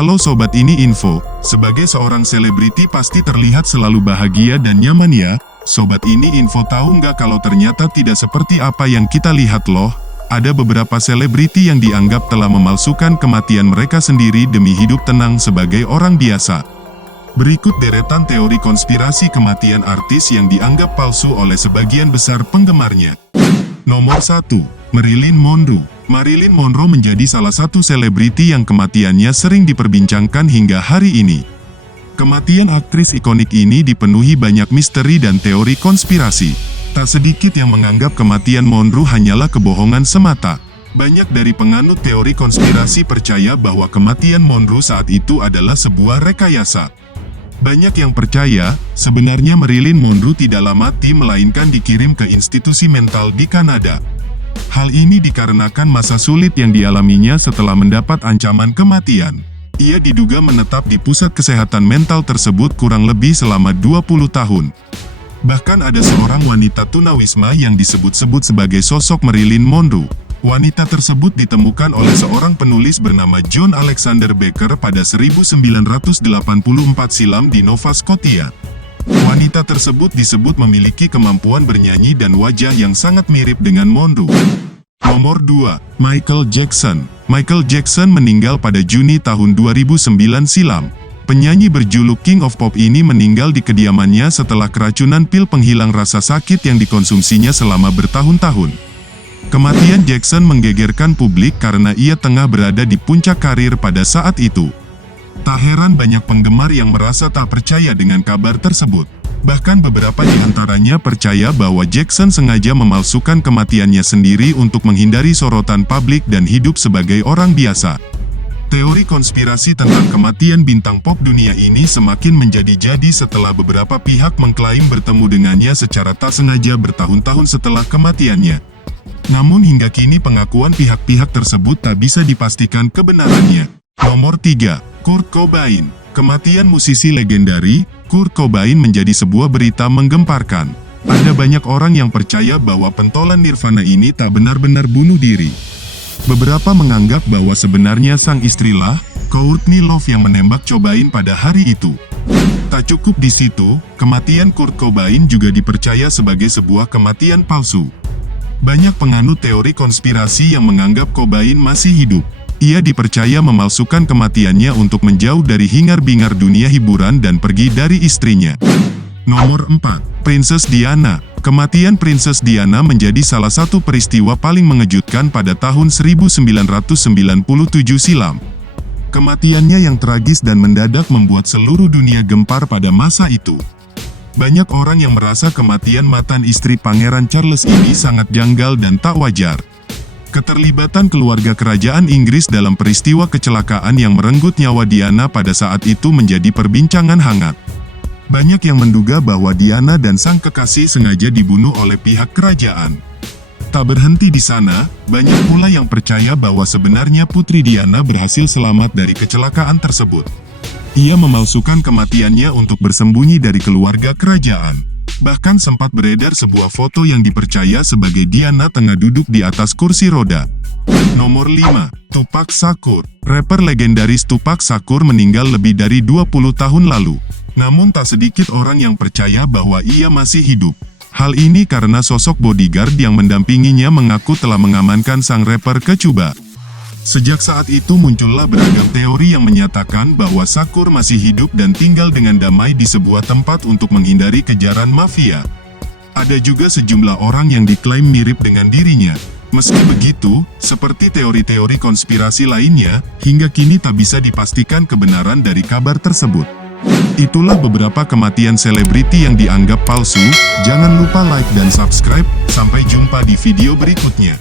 Halo Sobat Ini Info, sebagai seorang selebriti pasti terlihat selalu bahagia dan nyaman ya. Sobat Ini Info tahu nggak kalau ternyata tidak seperti apa yang kita lihat loh. Ada beberapa selebriti yang dianggap telah memalsukan kematian mereka sendiri demi hidup tenang sebagai orang biasa. Berikut deretan teori konspirasi kematian artis yang dianggap palsu oleh sebagian besar penggemarnya. Nomor 1. Marilyn Monroe. Marilyn Monroe menjadi salah satu selebriti yang kematiannya sering diperbincangkan hingga hari ini. Kematian aktris ikonik ini dipenuhi banyak misteri dan teori konspirasi. Tak sedikit yang menganggap kematian Monroe hanyalah kebohongan semata. Banyak dari penganut teori konspirasi percaya bahwa kematian Monroe saat itu adalah sebuah rekayasa. Banyak yang percaya, sebenarnya Marilyn Monroe tidaklah mati melainkan dikirim ke institusi mental di Kanada. Hal ini dikarenakan masa sulit yang dialaminya setelah mendapat ancaman kematian. Ia diduga menetap di pusat kesehatan mental tersebut kurang lebih selama 20 tahun. Bahkan ada seorang wanita tunawisma yang disebut-sebut sebagai sosok Marilyn Monroe. Wanita tersebut ditemukan oleh seorang penulis bernama John Alexander Becker pada 1984 silam di Nova Scotia. Wanita tersebut disebut memiliki kemampuan bernyanyi dan wajah yang sangat mirip dengan Monroe. Nomor 2. Michael Jackson. Michael Jackson meninggal pada Juni tahun 2009 silam. Penyanyi berjuluk King of Pop ini meninggal di kediamannya setelah keracunan pil penghilang rasa sakit yang dikonsumsinya selama bertahun-tahun. Kematian Jackson menggegerkan publik karena ia tengah berada di puncak karir pada saat itu. Tak heran banyak penggemar yang merasa tak percaya dengan kabar tersebut. Bahkan beberapa di antaranya percaya bahwa Jackson sengaja memalsukan kematiannya sendiri untuk menghindari sorotan publik dan hidup sebagai orang biasa. Teori konspirasi tentang kematian bintang pop dunia ini semakin menjadi-jadi setelah beberapa pihak mengklaim bertemu dengannya secara tak sengaja bertahun-tahun setelah kematiannya. Namun hingga kini pengakuan pihak-pihak tersebut tak bisa dipastikan kebenarannya. Nomor 3. Kurt Cobain. Kematian musisi legendari, Kurt Cobain menjadi sebuah berita menggemparkan. Ada banyak orang yang percaya bahwa pentolan Nirvana ini tak benar-benar bunuh diri. Beberapa menganggap bahwa sebenarnya sang istrilah, Courtney Love yang menembak Cobain pada hari itu. Tak cukup di situ, kematian Kurt Cobain juga dipercaya sebagai sebuah kematian palsu. Banyak penganut teori konspirasi yang menganggap Cobain masih hidup. Ia dipercaya memalsukan kematiannya untuk menjauh dari hingar-bingar dunia hiburan dan pergi dari istrinya. Nomor 4. Princess Diana. Kematian Princess Diana menjadi salah satu peristiwa paling mengejutkan pada tahun 1997 silam. Kematiannya yang tragis dan mendadak membuat seluruh dunia gempar pada masa itu. Banyak orang yang merasa kematian mantan istri Pangeran Charles ini sangat janggal dan tak wajar. Keterlibatan keluarga kerajaan Inggris dalam peristiwa kecelakaan yang merenggut nyawa Diana pada saat itu menjadi perbincangan hangat. Banyak yang menduga bahwa Diana dan sang kekasih sengaja dibunuh oleh pihak kerajaan. Tak berhenti di sana, banyak pula yang percaya bahwa sebenarnya Putri Diana berhasil selamat dari kecelakaan tersebut. Ia memalsukan kematiannya untuk bersembunyi dari keluarga kerajaan. Bahkan sempat beredar sebuah foto yang dipercaya sebagai Diana tengah duduk di atas kursi roda. Nomor 5. Tupac Shakur. Rapper legendaris Tupac Shakur meninggal lebih dari 20 tahun lalu. Namun tak sedikit orang yang percaya bahwa ia masih hidup. Hal ini karena sosok bodyguard yang mendampinginya mengaku telah mengamankan sang rapper ke Cuba. Sejak saat itu muncullah beragam teori yang menyatakan bahwa Shakur masih hidup dan tinggal dengan damai di sebuah tempat untuk menghindari kejaran mafia. Ada juga sejumlah orang yang diklaim mirip dengan dirinya. Meski begitu, seperti teori-teori konspirasi lainnya, hingga kini tak bisa dipastikan kebenaran dari kabar tersebut. Itulah beberapa kematian selebriti yang dianggap palsu. Jangan lupa like dan subscribe. Sampai jumpa di video berikutnya.